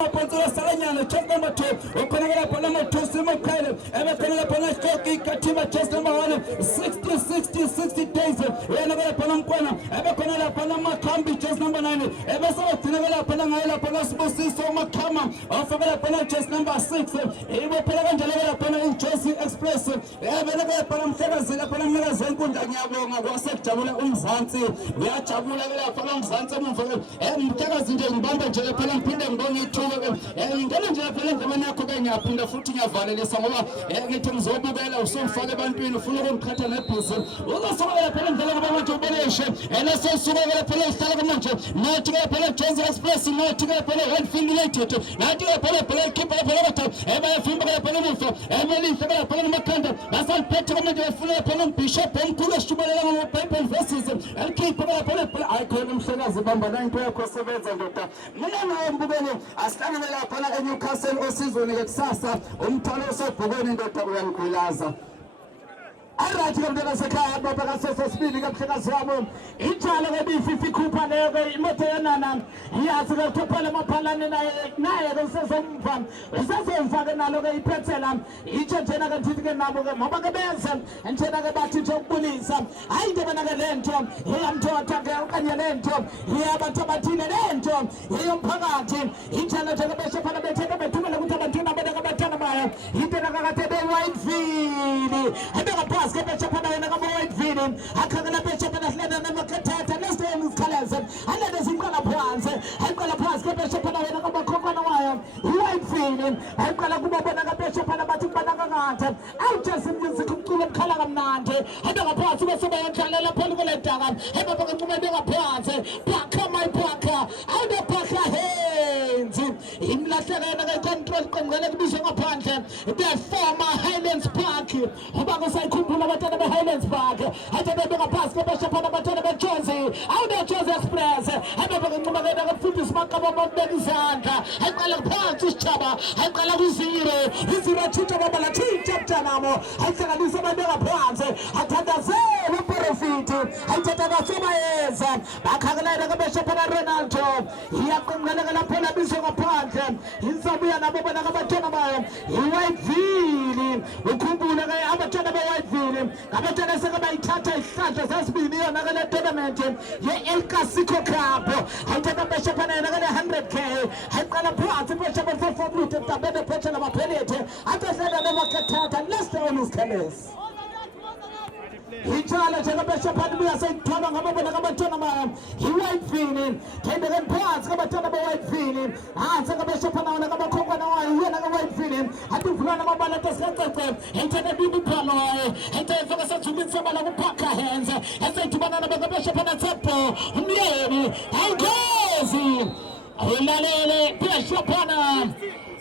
Ponzora Salanyana, chest number 2, opening up on number 2, Simon Kyler, everything up on a Shoki, Katima, chest number 1, 60 days, Renova Panamquana, Evercona Panama Kambi, chest number 9, Everso, Tinavella Panamala, Panasmosi, Makama, Alphabet Panam, chest number 6, Evo Panavangela Panam, Chelsea Express, Everett Panam Ferras, Panamera Zenkun, Danyabo, Wasek, Chabula, Zanzi, we are Chabula, Panam Zanza, and Terras in Bamba, Jalapan, Pindam, ngene nje phela ngamanye yakho kengiyaphinda futhi ngiyavalele samoba ngithi ngizobukela usomfake ebantwini ufuna ukumkhatha nebhizi uzosukela phela ngene ngoba manje ubeleshe enesesukela phela uhlala manje nathi ke phela Jones Express nathi ke phela Wildfield United nathi ke phela keeper phela bathu ebayafimba phela umfo emelise phela uMakhanda basaliphethe manje ufuna phela uBishop omkhulu eshubelela ngoBible verses alikhipha phela ayikhona umhlekazi bamba la into yakho sebenza ndoda mina nawe mbukele asihlangana lapha eNewcastle osizweni kusasa umthwalo osobhukweni ndoda uyangikwilaza alright kamntwana sekhaya baba kasesesibili kamhlekazi wami ijalo ke bififi khupha leyo ke imoto yanana iyazi ke uthophela amaphalane naye ke usezomva usezomfake nalo ke iphethela itshe njena ke ndithi ke nabo ke maba ke benze njena ke bathi nje ukubulisa hayi into bana ke lento eyamthotha ke okanye lento yabantu abathile lento eyomphakathi ijalo nje ke beshe phana betheke bethumela ukuthi abantu nabona kabathana bayo into nakakade be Whitefield abeka Skepta Pana White Film, Akana Pechapana Makatata, next day in colors, and let us in color plans. I've got a plus, Skepta White Film, I've got a Kubana Pechapana Batik. I just in the color of Nante, I don't pass to a Kalala Polgoleta, I don't a plans, Paka my Paka, out of Paka hands. In Latana control Congalabishing upon them, their former Highlands Park, Obagosai Kumpula Highlands Park, I don't know a pass, Kapasha Josie, out of Josie Express, I don't know a food is Makaba Denizanka, I call a part to Chaba, I call a zero, this is a Chitaba, Chaptanamo, I tell a Lisa plants, I tell the same profit, I tell the same Bakagala Bishop Ronaldo, he had come Galapana Bishop apart, in Sabia Nabatanama, Whitefield, Ukubu, Abatana Whitefield, Abatana Sakabai Tata Santos has been here another tournament, El Casico Cup, I tell the Bishop and another 100K, I've got a plot, the Bishop of the Blue to the better picture of a penalty, I just said I never less than his tennis. Ijala chega besha padu ya sai tona ngaba ngaba tona ma he white feeling tende kan pass ngaba tona ba white feeling chega besha pana ngaba khokwa na wa hiya ngaba white feeling ati fulana mabala tasaka kwa entene bibi palo entene faka sa tsumitsa bala kupaka hands ese tubana na besha pana tsapo umyeni ayikozi ulalele besha pana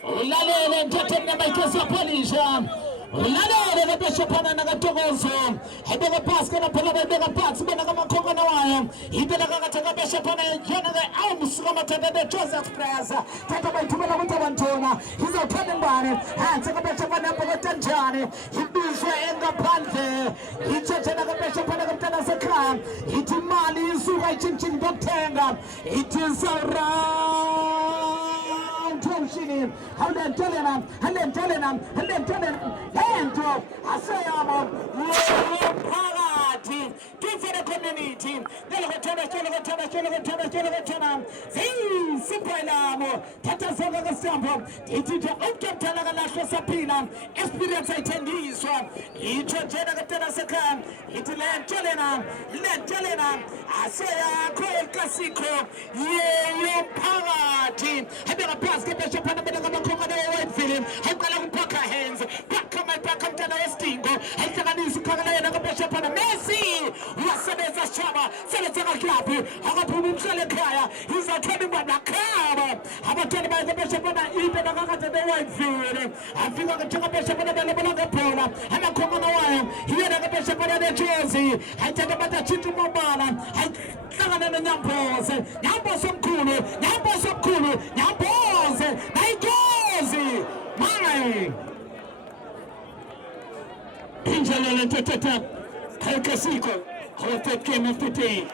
ulalele ntethe nabakesa polisha Lalo the bishop and Nagatogozo. I beg a basket of Palaga Pats, Benagamakoga Nawaya. He did a bishop on a general arms from the Joseph Plaza. Tata by Tumanavantona. He's a turning body. And take a bishop on a Johnny. He does in the Panther. He checked another bishop on a Tanasaka. It is Mali, Sugai Chinchin Botanga. It is around. How then telling them, and then telling them, and then telling them, and I say, I'm on party, give for the community. Then I tell Tata Zaga Sample, it is the Octo Talaga Sapina, experience attendees from each Jenna, it let Jelena, I say, I call Casico, yeah, party. I better pass, get the Japan, white film. I've got a poker hands, back on my back of the Stingo, I can use a bishop on a Messi. What's a Chama, Senator Clappy, I'm a Pumukaya, he's a turning by the car. I'm a turning by the bishop on the even the white field. I feel like a bishop on the Pona, and a common wine. He had a bishop on the Jersey. I tell about the Chitumabana. I tell them the numbers. Numbers of Kulu, numbers of Kulu, numbers. I go, my. Injala Tata, Kalkasiko, Hotel came of the day.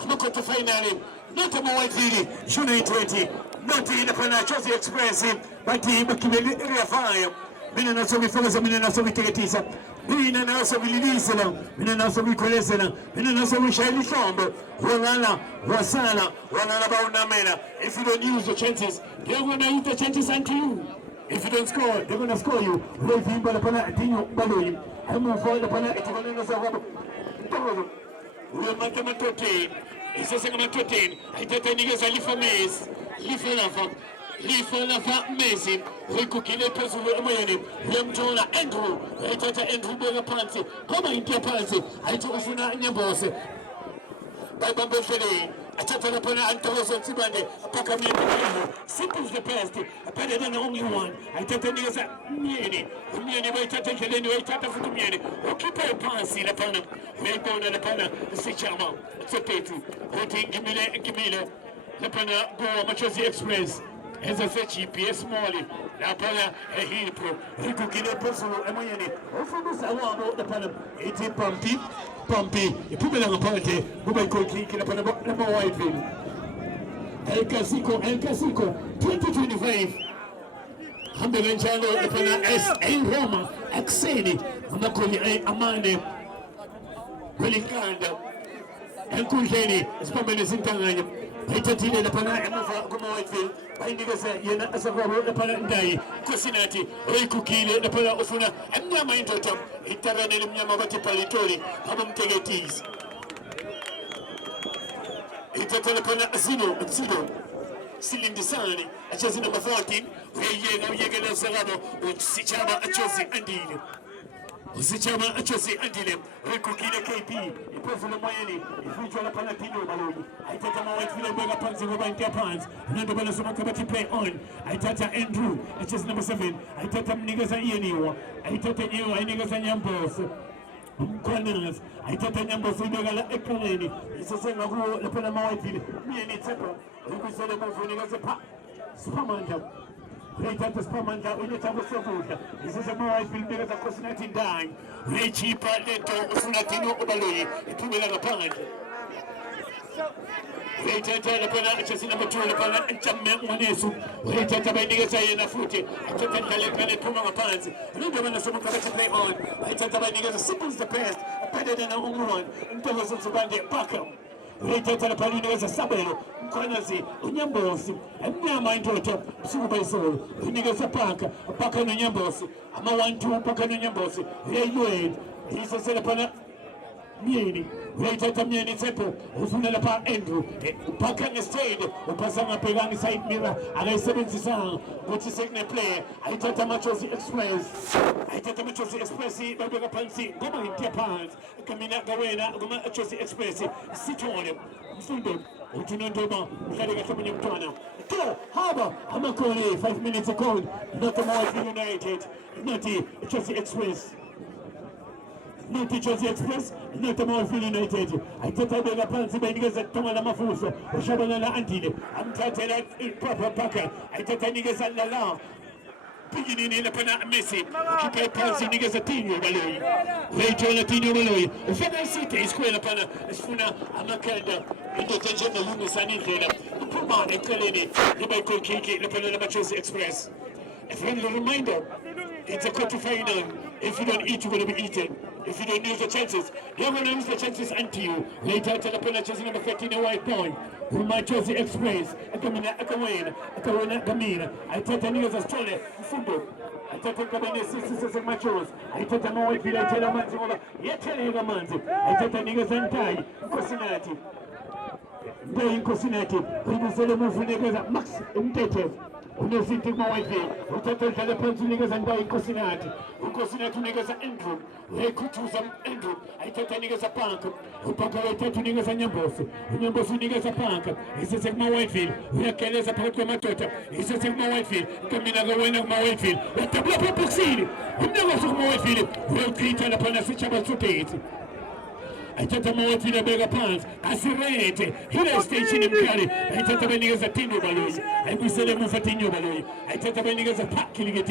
I'm not going to find out. Not a white lady, June 20. Noti inafanya Chozi Express bati bakimeli reafaya mina naso bifoza mina naso biteketiza mina naso bililizela mina naso bikolezela mina naso bishaili shombo wangala wasala wangala baunamela. If you don't use the chances, they're going to use the chances unto you. If you don't score, they're going to score you. We'll be able to put a dinner balloon. I'm going to fall upon it. It's going to go. We'll make them a 13. It's a second 13. I tell the niggas I live for Maze. Live for Maze. We cook in a person with a money. William Jonah Andrew. I tell the Andrew Burger Pansy. Come on, dear Pansy. I told you not in your boss. By Bumble Fede. I tell the Pona Antoros and Sibande. A pack of me. Simple as the past. Better than the only one. I tell the niggas at Mieni. Mieni, wait, I take it anyway. Tata for the Mieni. Or keep a Pansy, the Pona. Make down the Pona. The Sichama. It's a petty. Voting Gimile. The Pona, go, Chozi Express. As I said, GPS Molly, La Pala, a heel pro, he could get a person a money. Also, this I want the Panam, 18 Pumpy, you put me on a party, who may go kick in upon a white film. El Casico, 2025. Hambelanchalo, the Pana S. A. Roma, Axeni, Makoli, Amande, Relicanda, El Kujeni, is permanent in Tanzania. I tell you the Pana and Whitefield. I think you're as a robber, the Pana Dai, Cosinati, Oikukile, the Pana Ofuna, and Yama in Totem, Itaran and Yamavati Palitori, Hamam Tegatis. It's a Telepana Zino, Silim Disani, a Chosi number 14, where Yegan Salado, with Sichama, a Chosi and Deal. Sichama Chosi Antilem, Rekukina KP, the President Miami, if we draw a Palatino Balloon, I take a white Villa Burger Pants in their pants, and then the Balasoma Kabati play on. I touch Andrew, it's just number 7. I touch niggas and Yeniwa, I touch you, I niggas and Yambos. Corners, I touch a number 3 Ekaleni, it's the same of the Panama White Villa, me and it's a we could say the most when niggas a pop. Spamanda. Later the Spamanda, we let have a support. This is a more I feel because of course nothing dying. Ray cheaper, Leto, Sunatino, Obaloy, a 2 million pound. Later, the Pana, just number 2, the Pana, and Jamman Wanesu. Later, the Bendigas in a footy. I took the Telepan and Puma Pants. I don't know someone to play on. I took the Bendigas as simple as the past, better than our own one. And there was also Bandit Packer. Later, the Palino was a Sabelo, Konazi, Unyambos, and Yama in Toto, Super Soul, Niggas a Packer, a Packer and Yambos, a Mawan 2 Packer and Yambos. Here you wait. He's a Selepana. Mieni, later the Mieni Sepo, Usunela Pa Andrew, Pakan stayed, Upasanga Pegani side mirror, and I 70 which is second player. I thought Chozi Express. I thought Chozi Express, Babaka Pansi, Goma in Japans, Camina Garena, Goma Chozi Express, Situonium, Fundo, Utunandoma, Kadigataminium Tona. Harbour, Amakoni, 5 minutes ago, not the more United, not the Chozi Express. Not the Chozi Express, not the more United. I thought I better fancy by niggas at Tomala Mafuso, or Shabana Antide. I'm touching that proper packer. I thought I niggas at La. Beginning in the Pana Messi, keep a fancy niggas at Tino Maloy. Later, Latino Maloy. The Federal City is Quella Pana, Sfuna, Amakanda, in the tension of Lumus and India. The Puma and Kaleni, the Michael Kiki, the Panama Chozi Express. A friendly reminder, it's a quarter-final. If you don't eat, you're going to be eaten. If you don't use the chances, you're going to use the chances unto you. Later, to the penalty number 13, a white boy, who might choose the Express. I come in, I come in, I come in, I come in. I thought I knew it was stolen. Football. I thought I come in, sisters and matches. I thought I know if you don't tell a man to over. Yet tell you a man. I thought I knew it was anti. Cosinati. Playing Cosinati. We will sell a move for niggas Max Umtete. Uno sitting my wife, who total telephone niggas and dying Cosinati, who Cosinati niggas and Andrew, they could choose some Andrew. I thought niggas a punk, who populated to niggas and Yambos, who numbers niggas a punk. He says, my wife, we are careless about my daughter. He says, my wife, come in and go in of my wife, let the blood people see. Who never saw my wife, will create upon a switch about to take. I thought I want to beg a pants. I see rate. Here station in Cali. I thought I niggas a Tino Balloon. I we said a move for Tino Balloon. I thought I niggas a pack killing it.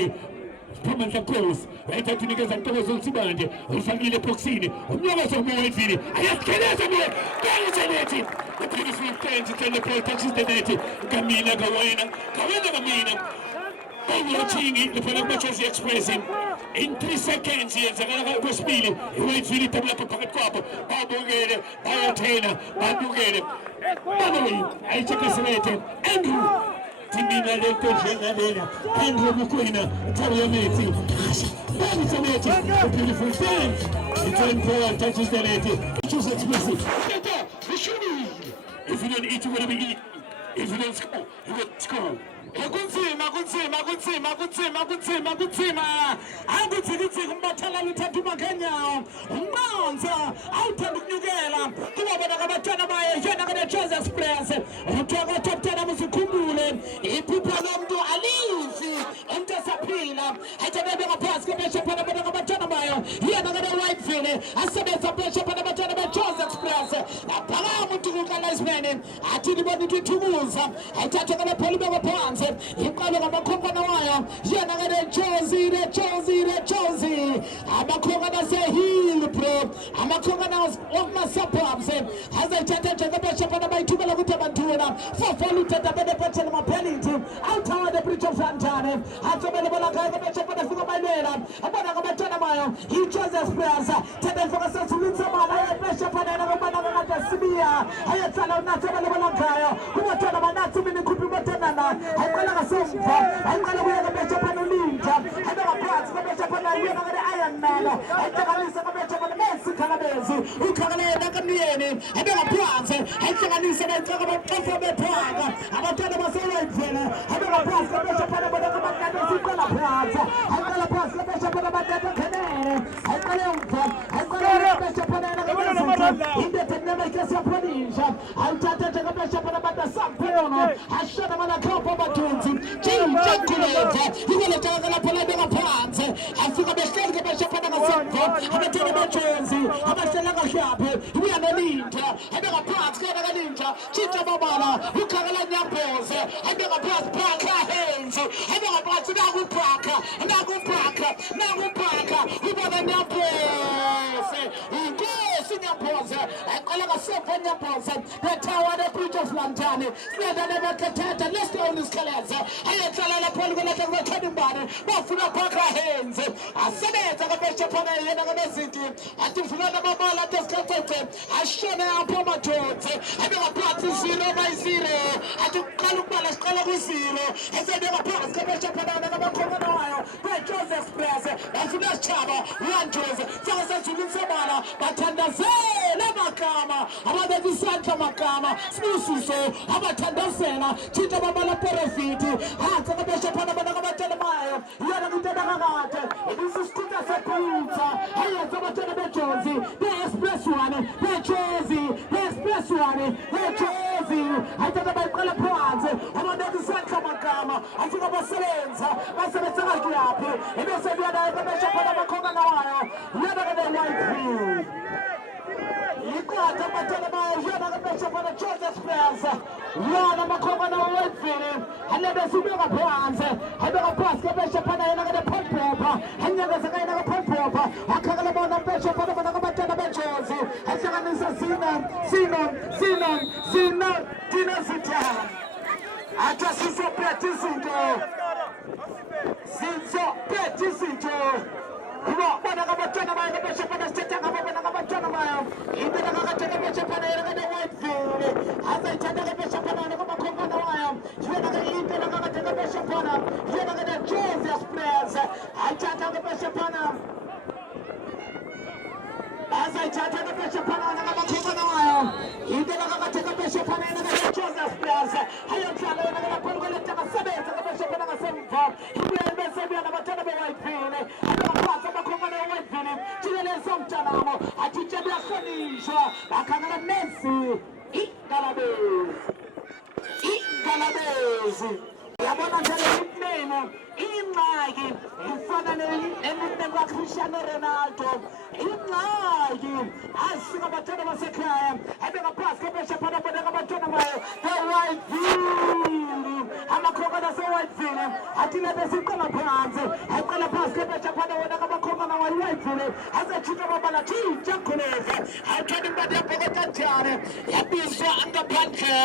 Thomas Akos, right at Niggas and Thomas on Sibande, who's family Proxini, who never saw more Whitey. I have Kenyatta, the beautiful turn to turn the ball, touches the net. Gamina, Gamina. Chingi, the Panama was expressing in 3 seconds. Here, Zagara was speeding. He went to the top of the cup. Babugere, Bayatena, Babugere. Finally, I took a selected Andrew. Timina Leko, Andrew Mukwina, Talia Meti. That is amazing. A beautiful dance. It's on ball, touches the net. It was expressive. If you don't eat, you're going to be eating. If you don't score, you will score. Makutsima anguthi kumbathala lithatha umakhenyawo umnqanza awuthanda ukunyukela kuba bona kabatshana baye yena kana Joseph Express uthoka top 10 amusikhumbule iphupho lomuntu alifi umuntu esaphila ayithe ngaphansi kwebesha phana bona kabatshana bayo yena kana Whiteville asebenza besha phana batshana be Joseph Express abhaka umuntu kukala isimene athi libona ithukuza ayithathe kana pholi beka phansi iqale ngamakhokana wayo yena kana Josie amakhokana sehil bro amakhokana okuma suburbs azayithatha njengabesha phana bayithumela ukuthi abantwana fofolo uthatha bene phethele mapheliti awuthawa the bridge of Fantane athobele bona khaya kabesha phana fika bayilwela abona kabatshana bayo iJoseph Express thatha fika sesulitsa bana ebesha phana ngabana ngakade sibiya ayetsala unatha bale bona khaya kubatshana banathi mina ikhuphi bathandana ayiqala ngasemva ayiqala kuya kabesha phana ulinda abeka phansi kabesha phana yena ngade ayanala ayihlanganisa kabesha phana besikhalabezi ukhakalena kamiyeni abeka phansi ayihlanganisa bayicaka baqhafa bephaka abatwana baseWhiteville abeka phansi kabesha phana bona kabatata siqala phansi ayiqala phansi kabesha phana batata khenene ayiqala umva ayiqala kabesha phana ngabezonto indethe nemekesi yapolisha ayithatha kabesha phana batasampono ashona mana khapha bathunzi jinjakuleva ikole takala phela beka phansi afika behleli kabesha phana ngasemva abatwana bejonzi abahlela kahlaphe uya nolinda abeka phansi kana kalinda tshitsha babala ukhakala nyamboze abeka phansi phaka hands abeka phansi nakupaka ubona nyamboze inkosi nyamboze aqala ngasemva nyamboze betawa the bridge of Lantani siyada nebekhethetha lesona isikhaleza ayetsalela pholi kolata kubathanda imbane bafuna phaka hands asebenza kabesha phana yena kabezinti athi ufuna namabala athi sikhathetse ashone apho amadodze abeka phansi 0-0 athi uqala ukubala siqala ku-0 esebeka phansi kabesha phana kabakhona wayo beJoseph Express bafuna sitshaba uyanjoze saka sezulisa bala bathandazela amagama ababeka isandla amagama sibusiso abathandazela thinta babala profiti hansi kabesha phana bona kabatshana bayo yena kutenda kakade ibisisithuta sepizza ayenza abatshana bejonzi be-express one be-express one ayithatha bayiqala phansi ababeka isandla amagama afika basebenza kakulaphi ebese buyanayo kabesha phana amakhokana wayo yena kane-Whiteville iqatha abatshana bayo yena kabesha phana Joseph Express yona amakhokana wa-Whiteville alebesibeka phansi abeka phansi kabesha phana yena kane-Potpopa anyakeza kayena ka-Potpopa akhakala bona besha phana bona kabatshana bejonzi ahlanganisa Sino Tina Sithan athi sizophetha izinto kuba bona kabatshana bayo kabesha phana sithetha ngabo bona kabatshana bayo impela kakathetha besha phana yena kane-Whiteville azayithatha kabesha phana ngamakhokana wayo yena impela kakathetha besha phana yena kane-Joseph Express ayithatha kabesha phana azayithatha kabesha phana ngamakhokana wayo impela kakathetha besha phana yena kane-Joseph Express ayodlala yena kanapholikoleta kasebenza kabesha phana ngasemva ibuya besebuya nabatshana be-Whiteville abekaphansi amakhokana we-Whiteville jikeleza umtshanamo athitshe buyahlonishwa bakhangela Messi igalabezi yabona njalo nickname ingxaki ifana ne-nickname kaCristiano Ronaldo ingxaki asika abatshana basekhaya abeka phansi kabesha phana bona kabatshana bayo the-Whiteville amakhokana se-Whiteville athi lebe siqala phansi aqala phansi kebetsha phana wona kamakhokana wa-Whiteville azetshintsha amabala tshintsha khoneza awuthanda impande yabhokota njani yabizwa ngaphandle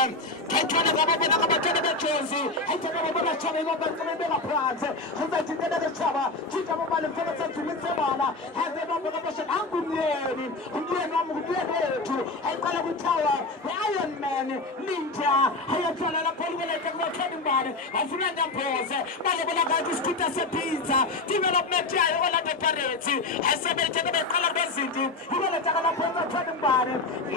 kayithwala ngababona kabatshana bejozi ayithanda amabala sitshaba ibabancane bengaphansi uzayithintela kesitshaba tshintsha amabala mfaka senzulitsebala azenobekabesha angumyeni umyeni wami ngumyeni wethu ayiqala kwithawa i-Iron Man ninja ayatshwala lapho libeleke kubakheni mbane afuna ndamphose balebona ngathi isikhuta sepizza development yayo Orlando Pirates ayisebetheke beqala kwezinti ibeletaka lapho ezathwala imbane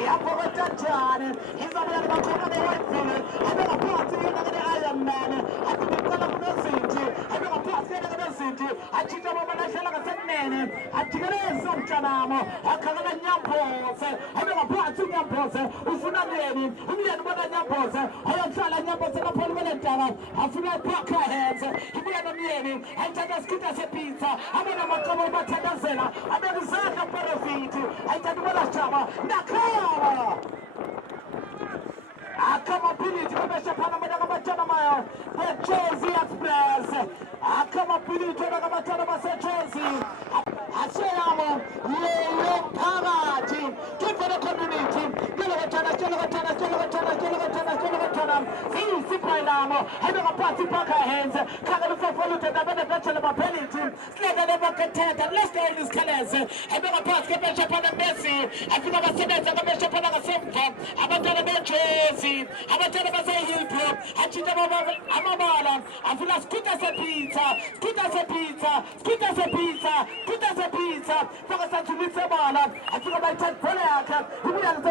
yabhokota njani izabuya libakhona ne-Whiteville abengaphansi yena kune-Iron Man athi beqala kunezinti abengaphansi yena kunezinti atshintsha amabala ahlala ngasekunene ajikeleza umtshanamo akhangela Nyamphose abengaphansi uNyamphose ufuna myeni umyeni bona Nyamphose ayohlala Nyamphose lapho libelentaka afuna iphakha hands ibuya nomyeni ayithatha isikhuta sepizza abona amaqabo bathandazela abekuzadla porofiti ayithatha ibona sitshaba nakhala akamapiliti kabeshaphana bona kabatshana mayo bejozi express akamapiliti ona kabatshana basejozi aseyamo yeyo phakathi kifele community kelokatana ziyisiphayilamo abengaphansi iphakha hands khangela ufofoluthe nabene betshele mapeliti silekele bakethetha lesitayeli isikhaleze abengaphansi kebeshaphana Messi afika abasebenza kabeshaphana ngasemva abantwana bejozi abatshana base-hip-hop atshintsha amabala afuna skuta sepizza faka sanzulitse bala afika bayithatha ibhola yakhe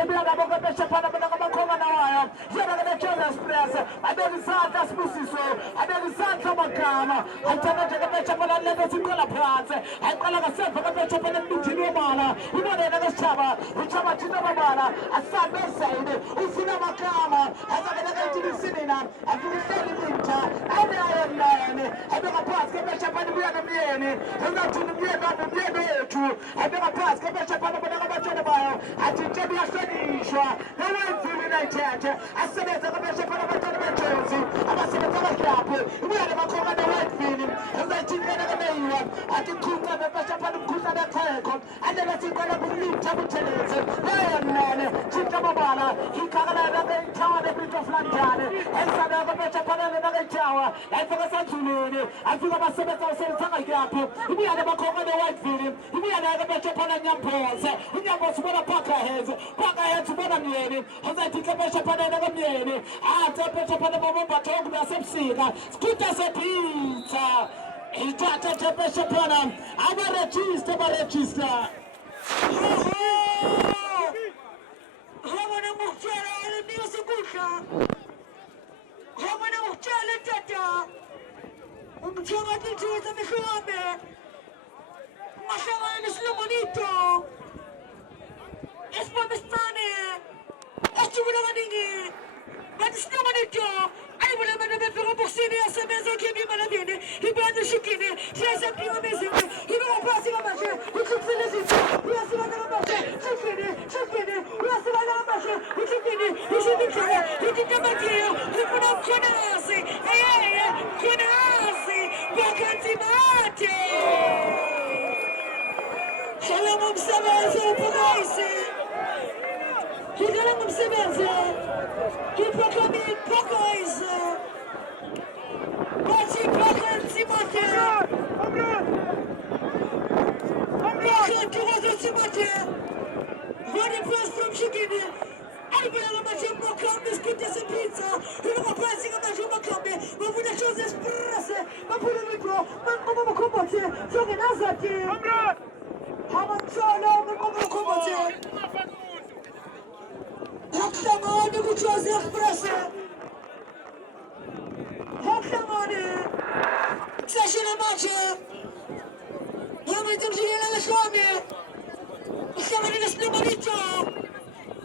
ibuya nabo kebeshaphana bona kamakhongana wayo yena kebejozi express abeka izandla sibusiso abeka izandla amagama ayithanda nje kebeshaphana lento siqala phansi ayiqala ngasemva kebeshaphana emithini wobala ibona yena kesitshaba utshaba tshintsha amabala asambe ezayini ufuna amagama azakelekeyitinsinina afika ihleli mintsha ane-Iron Man abeka phansi kebeshaphana ibuya nomyeni engathini umyeni wami umyeni wethu abeka phansi kebeshaphana bona kabatshana bayo athi ntshebe uyahlonishwa ne-Whiteville United asebenza kebeshaphana abatshana bejozi abasebenza kahlapho ibuya nemakhonga ne-Whiteville ezayithintela keneyiwa athi qhuca bebeshaphana umkhuhlane ekhekho anebesiqala kumlitha buthelezi Iron Man tshintsha amabala ikhakalana keyithawa ne-Bridge of London esana kebeshaphana lena keyithawa yayifaka esandlulini afika abasebenza basebenzisa kahlapho ibuya nemakhonga ne-Whiteville ibuya nayo kebeshaphana Nyamphose uNyamphose ubona phakha hands ubona myeni uzayithi kebeshaphana yena komyeni athi ebeshaphana babambathoku nasebusika skuta sepizza ithatha kebeshaphana abarejista Hamana muhjala alimiyo sikudla Hamana muhjala tata Umchanga tintuza mihlambe Mashanga nislomonito Espamistane Estubula maningi Batislomonito Alibula manabe pero boxini asebenza kimi manabini Ibanda shikini Shasa pima mezini Ibana pasi kamashe Uchukfile zizi Uyasi kamashe Chukfine Uyasi kamashe Uchukfine Ishindikale Ikitamatiyo Ikuna mkonasi Konasi Bakantimate Shalom umsebenzi upakaisi Shalom umsebenzi Kiprokami pokaisi Bachi Bakantimate Bakantimate Running press from Shikini Alibula macho mokambe skuta sepizza Iluka pressing macho mokambe Mavuna chose express Mapuna mikro Mankomo mokombote Soge nazati Hamancholo Mankomo mokombote Haklamani kuchose express Haklamani Sashina macho Yamitum shirina lashwami Ishamani naslimanito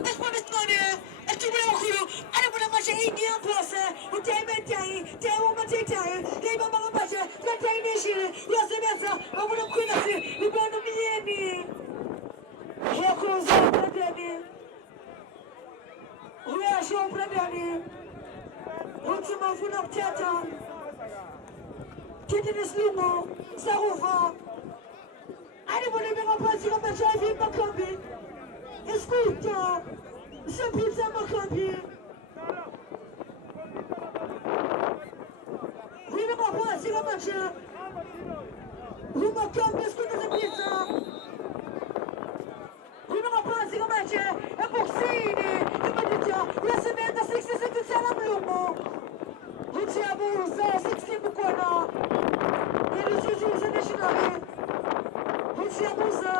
Espamistane Estubula makulu Alibula macho Nyamphose Utaimetai Taiwamatetai Leibamba macho Latai nishiri Yasemesa Mabuna mkunasi Libana myeni Yakuza Bradani Uyasho Bradani Ultima ufuna kuthetha. Thethi nesilungu sakuva. Anybody bring up a chicken and drive in Maccabi? It's good, some pizza Maccabi. We bring up a chicken and drive. We Maccabi is good as a pizza. We bring up a chicken and drive. A boxini, a medita, we are 66 to Salam Lumo. Huchiabu, 16 Bukona. It is usually nationally. Huchiabuza.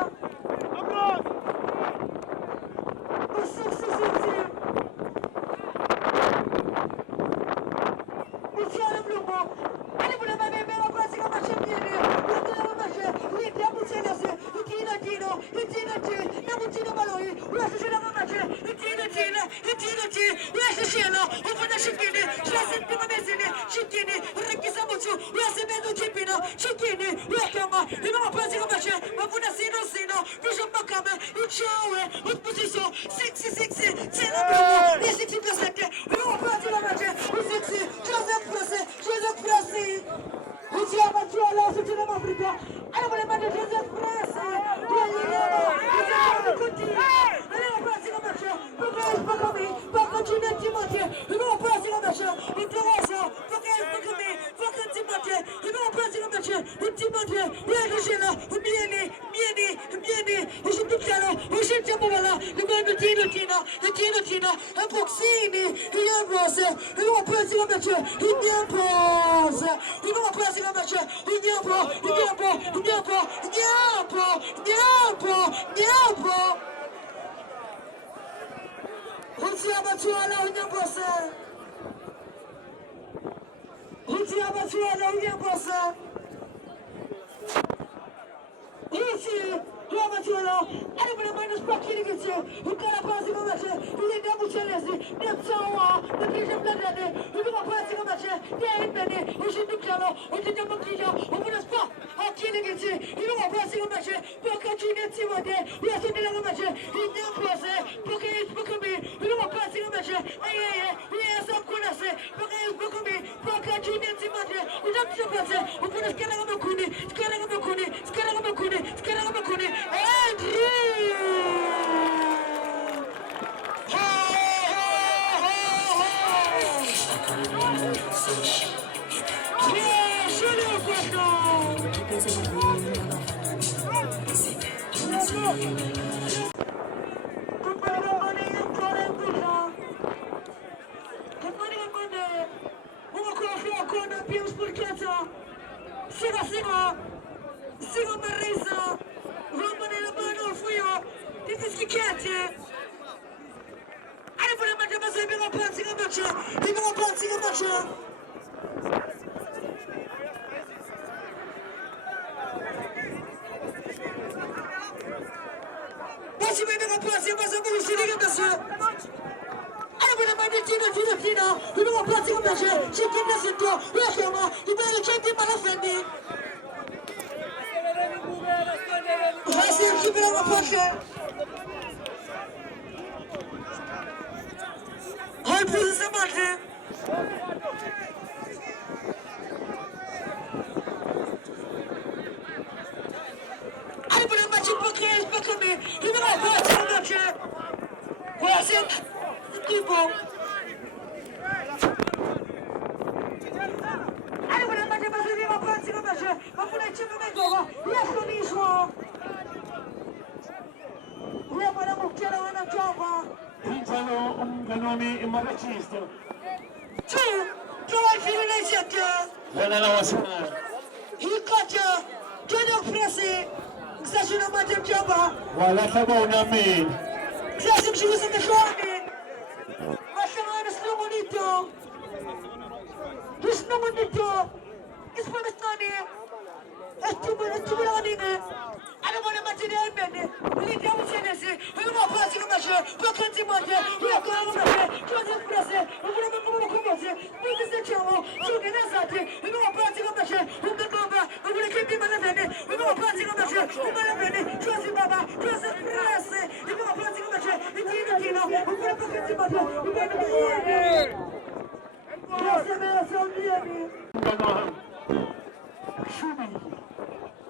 Baby.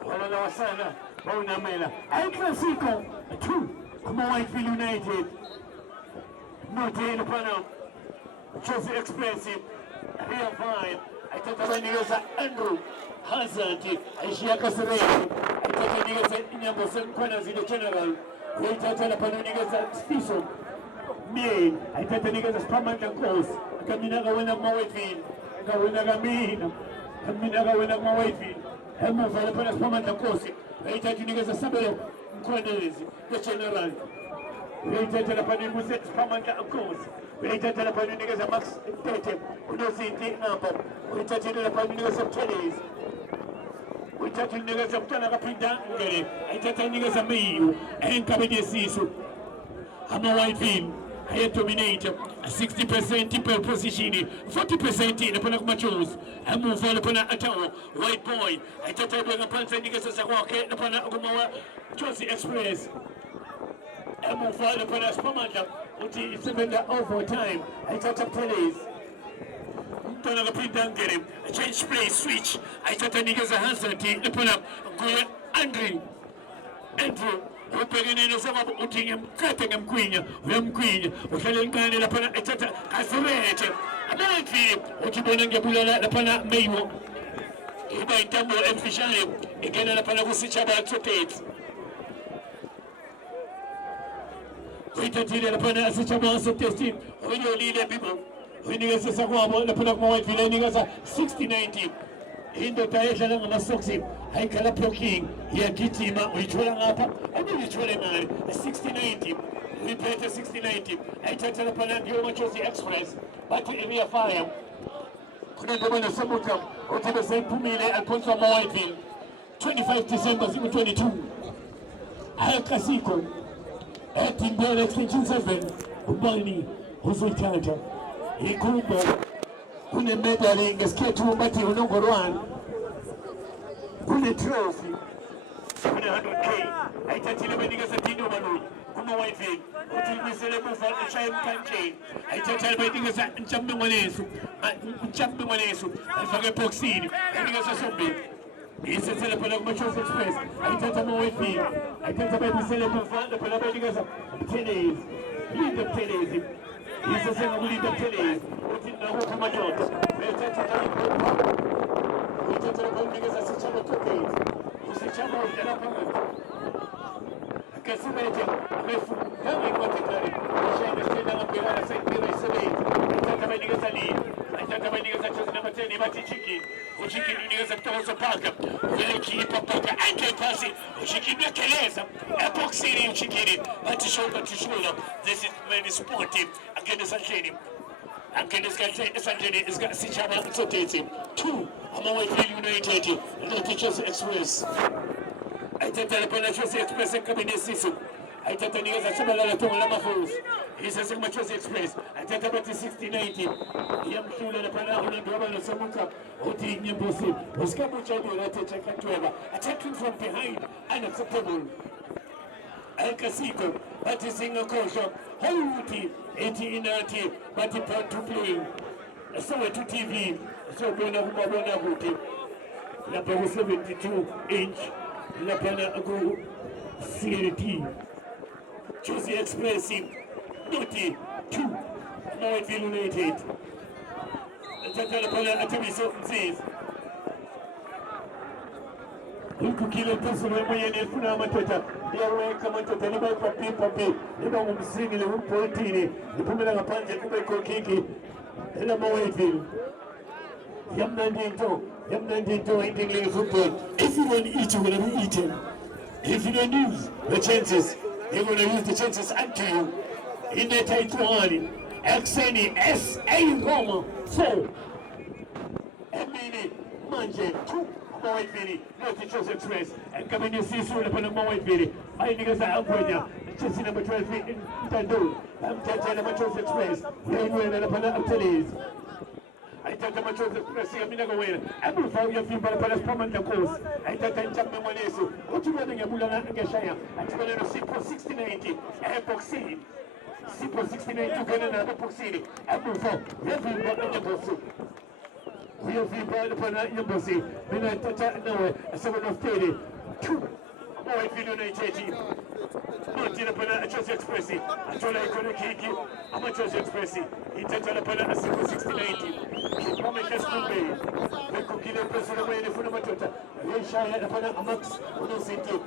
Wala sana Bona Mela. El Clasico 2 kuma Whitefield United. No Jane Panam. Chelsea Expressive. Real Fine. Aitatabanigaza Andrew Hazard. Aishia Kasarei. Aitatabanigaza Nyambosen Kwana Zile General. Aitatabanigaza Stiso. Me. Aitatabanigaza Spamanda Close. Kaminaga wena Whitefield. Kawinaga Mina. Kaminaga wena Whitefield. Hema vale para Spamanda Close. Aitatabanigaza Sabelo Mkwanelezi. The General. Aitatabanigaza Spamanda Close. Aitatabanigaza Max Tete. Unozinti Namba. Aitatabanigaza Tennis. Aitatabanigaza Mtana Kapinda Ngere. Aitatabanigaza Meyu. Enkabede Sisu. Hama Whitefield. I dominate 60% per position, 40% in the Panamachos. I move all upon a tower, white boy. I tell you the Panza niggas a walk at the Panamawa, Chelsea Express. I move all upon a Spamanda, which is over time. I touch up police. Don't have a pin down, get him. A change place, switch. I touch a niggas a Hansen, the Panam, Andrew. Upegene sababu utinge mkate mkwinya we mkwinya ukalengane la pana etata kasirete amanti ukibona ngebulala la pana meyo iba itambo officially igena la pana kusicha ba tsotet uitatile la pana asicha ba tsotet oyo lile bibo winiga sasa kwa la pana kwa white vile niga sa 60-90 Indo taesha na masoksi haikala blocking ya kitima ulichola hapa hadi ulichola ngani 60-90 we play 60-90 aitata na pana ndio Machozi Express batu area fire kuna ndio na sabuka utibe sai pumile Alfonso Whitefield 25 December 2022 haya kasiko Timbele extension 7 ubani huzuitata ikumba kune medali ngesikia tu mbati unongorwan kune trophy kune 100k aitatile beniga satino manu kuma Whitefield utimisele bufa chaim kanche aitatile beniga sa nchambe mwanesu alfage boxing beniga sa sombe isesele pala Machozi Express aitata Whitefield aitata beniga bufa pala beniga sa tennis lead up tennis isesele lead up tennis na huko majoto utatakuongeza sichama toke usichama ujana pamoja akasimete refu kama iko tayari shaida tena na bila saidira isebe utatabadilisha ni utatabadilisha chozi na mateni matichiki uchiki niweza kutoa paka yeki paka ante pasi uchiki bekeleza epoxy uchiki batishoka tishola. This is very sportive against Sancheni. I'm going to say Sanjani is got Sichama Soteti. 2, I'm away from United, not Chelsea Express. I tell the Chelsea Express and Cabin Sisu. I tell the news that Sabala to Lamafos. He says Chelsea Express. I tell about the 60-90. Yam Shula, the Panama, and Governor Samuka, Oti Nimbosi, Oscabucha, United Chakatueva, attacking from behind, unacceptable. El Clasico, that is in a caution. Houti, 18-90, but he part to play. So to TV, so Bona Huti. La Pau 72-inch, La Pana Ago CLT. Chelsea Expressive, 92, Whitefield United. La Pana Atomiso says. Huku kile pesa mwenye nefuna matata yawe kama matata niba papi niba mumsingi le pointini nipumela kapanje kuba kiki ila Whitefield yamna ndito ending football. If you want to eat, you're going to be eaten. If you don't use the chances, they're going to use the chances unto you. In the Taitwani, Xeni S.A. Roma 4 Emini Manje 2 Whitefield, not Chelsea Express, and coming to see soon upon a Whitefield. I think it's Alponia, Chelsea number 12 in Tando. I'm Chelsea number Chelsea Express. We're going to upon the I tell the Machozi Express, I'm not going to I'm going to feel better from the course. I tell the Champion Manesu, what you want to get Mulana and Gashaya, and to go to Sipo 60-90, Epoxy. Sipo 60-90 to get another Epoxy. I'm going to every one in the boss. uyovimba lapha inyambozi mina tata nawe asabonofeli Whitefield United Martina Pana Chelsea Express Atola Ikono Kiki Ama Chelsea Express Itatola Pana Asipo 6090 Mama Kaskumbe Kukile President Wayne Funa Matota Shaya Pana Amax Unositi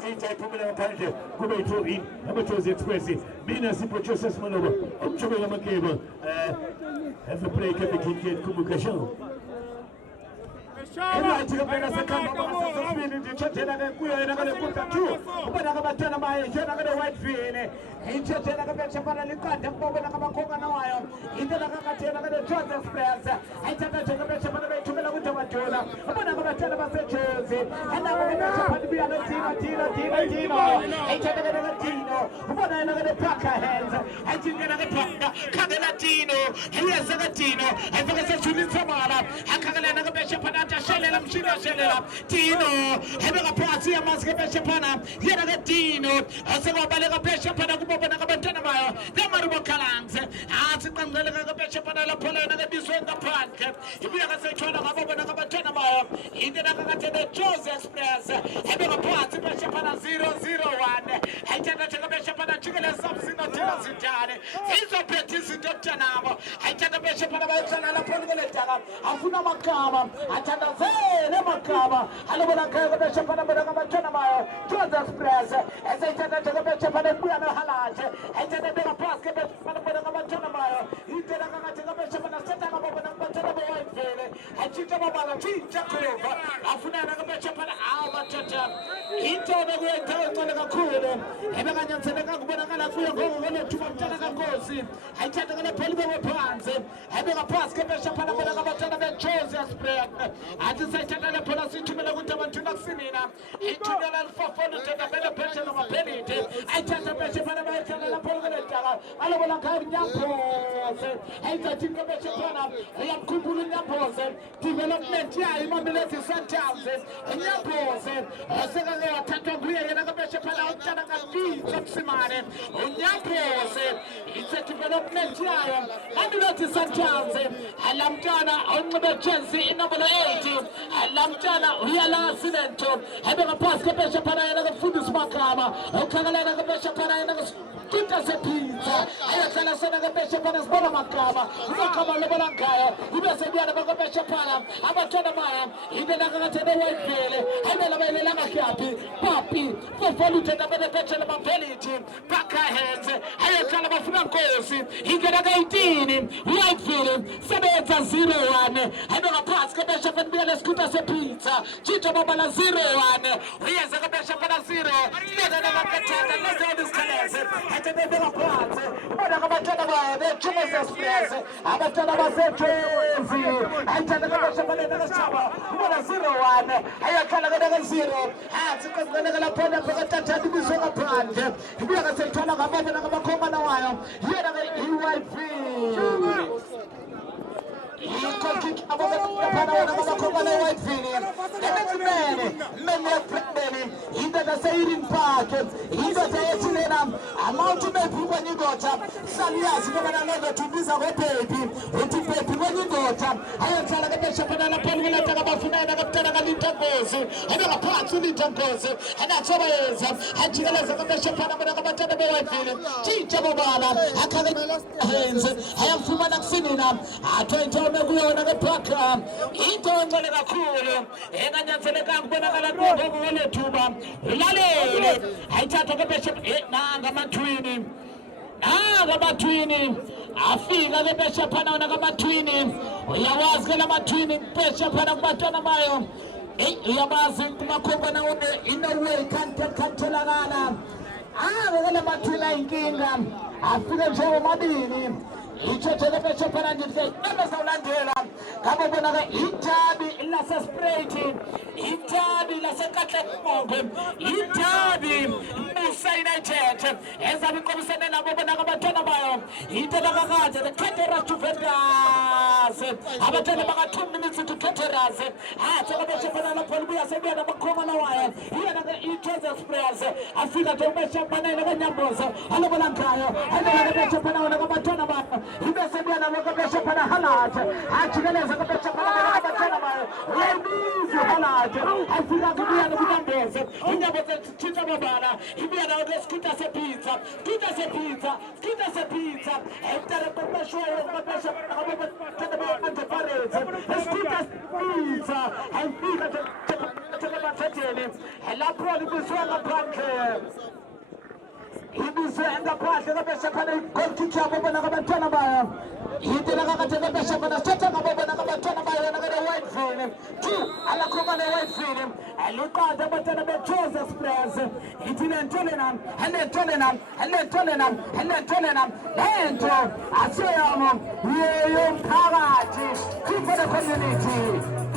Tita Pumela Pande Kubeto in Ama Chelsea Express Mina Sipo Chelsea Manova Umchome Makeba have a break at the Kiki Kumukasho Right, you better say, come on, the church and I go and I'm going to put that too. But I'm going to tell my Whitefield. He just said, I'm going to put a little cut and open up a coconut oil. He did a church express. I said, I took a picture of the way to the Winter. But I'm going to tell about the Jersey. And I'm going to be on the Tino. I said, I'm going to Tino. But I'm going to pack her hands. I think I'm going to pack Caganatino. He has a Latino. I think it's a Sulisamara. I can't get a bishop and Shelela Tino, having a party a Mascapana, Yena Tino, a single Balega Bishop and a Gubanakatanamaya, the Marubo Kalangs, asking them the Bishop and a Pola and the Bison the Park. If you ever say Chonakatanamaya, he did not get the Joseph Express, having a party Bishop and a 001, I take a Bishop and a chicken and something not Tennessee. He's a petty Doctor. I take a Bishop and a Polygata, Afuna Makama, I Zene Makaba, Alabama Bishop and Chanamaya, Joseph Express, as I said to the Bishop and Brianna Halaj, I said that a basket and Chanamaya, he did a Bishop and a set up of Whitefield, and Chitamabala, Chichakurova, Afuna Bishop and Alma Chacha, he told the great Telecool, and I said, I'm going to Gosi, I said, I'm going to pull the plans, having a basket Bishop and Joseph Express. I decided to put us into the Cinema, into the Fafon to the better person of a penny. I tell the Bishop and the Polgata, I don't want to have Yampos, I think the Bishop I am Kupul Yampos, development, yeah, Immobility Santos, and Yampos, a second Tataguia, and the Bishop and Altana feet of Simane, and Yampos, it's a development, yeah, Immobility Santos, and Lamtana on the Chelsea in number 80, and Lamtana, real accident, having a basket Bishop and the food is Macama, Okanana Bishop and the Kitas a pizza, I can send a Bishop and a Bonamacama, Macama Lebalankaya, who does a bit of a Bishop, I'm a Tanamaya, he did not go to the Whitefield, and then a Lamacapi, Papi, for Volutan of the Bishop of Ability, back her hands, I tell him of Francosi, he got a 18, Whitefield, 7-0-1, I don't know, Pascal Bishop and be a scooter a pizza, Chito Mobala 0-1, he has a Bishop and a 0, let's all this colors. I tell them about plans. What I'm about to tell about the Jesus Express. I'm about to tell about the Jersey. I tell them about the Shabba. What a 0-1. I tell them about 0. Ah, because we're going to put up a touch to be so a plan. If you're going to say, turn up a moment, I'm going to come on a while. You're going to Whitefield. He can kick about the Whitefield. The next man, many he does say it in park. He does say it in a mountain when you got up. Salias, never another to this of a baby. Or to baby when you got up. I am telling the Bishop and a pen when I talk about Finana of Tanaka goes. I know a part to Little goes. And that's what I is. And she has a Bishop and a Tanaka Whitefield. Teach Mobala. I can't hands. I am from an cinema. I tried to go on the program. He don't go to the cool. And I just said, I'm going to go to Lale, I thought the Bishop, Namatwini. Namatwini. I feel the Bishop and Namatwini. We are going to Matwini, Bishop and Matanamayo. Yabazin Makobana in the way, can't tell Lana. We're going to Matwina in Kingdom. I feel the Joe Madini. Each of the Bishop and the never so Landela. Come up another Itabi in Lassa Spraying, Itabi Lassa Catlek, Itabi Musaina Church, as I become Sana Bobanabatanabayo, Itanaga, the Catera to Vedas. I'm going to 2 minutes to Cateras. Ah, the Bishop and Polvia sebiyana bakhoma na waye yena ke i-Joseph Springs afika nje ubeshapana nakanyamboza alobona ngayo andela beshapana wona kabatona bakho ibe sebiyana lokho beshapana halate ajikeleza kabeshapana kabatona bakho uyayibiza halate afika kubiyana kunyamboza inyamboza thitha babana ibiyana lesikhuta sepizza skita sepizza entele beshwayo kabeshapana kabatona bakho Parete, escuta pizza, and fica to the Batatene, and la prova di suona planche. He was in the part of the bishop and go to Chavo and Abatanabaya. He did not get to the bishop and a second of Abatanabaya and a white film. Two, Alacoman white film. I look at the Batanabay Joseph Springs. He didn't tell him, and then telling him, and then telling him, and then telling him, and I say, we are Parati, keep for the community.